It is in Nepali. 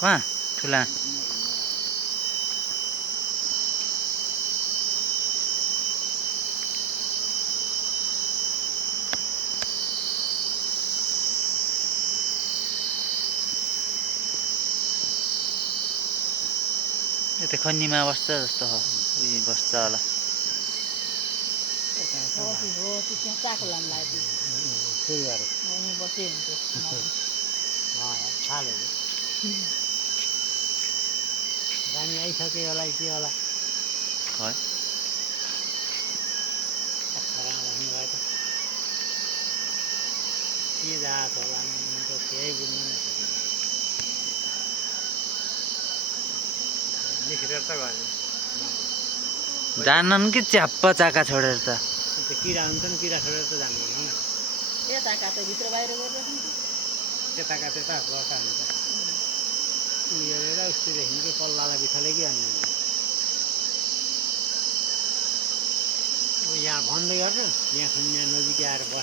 कहाँ ठुला यता खन्नीमा बस्छ जस्तो हो उयो बस्छ होला रानी आइसक्यो होला के होला है के जात होला त केही बुझ्न नसकिन्छ निस्केर त गयो जान्नन् कि च्याप्प चाका छोडेर त त्यो किरा हुन्छन् किरा छोडेर त जान्दैन न यता काटे भित्र बाहिर गरिरहेको त्यता काटेता गर्दा हुन्छ उयो हेरेर उस्तो देख्नु कि पल्लालाई बिथाले कि अन्नु यहाँ भन्दै गर्छ यहाँ शून्य नजिक आएर बस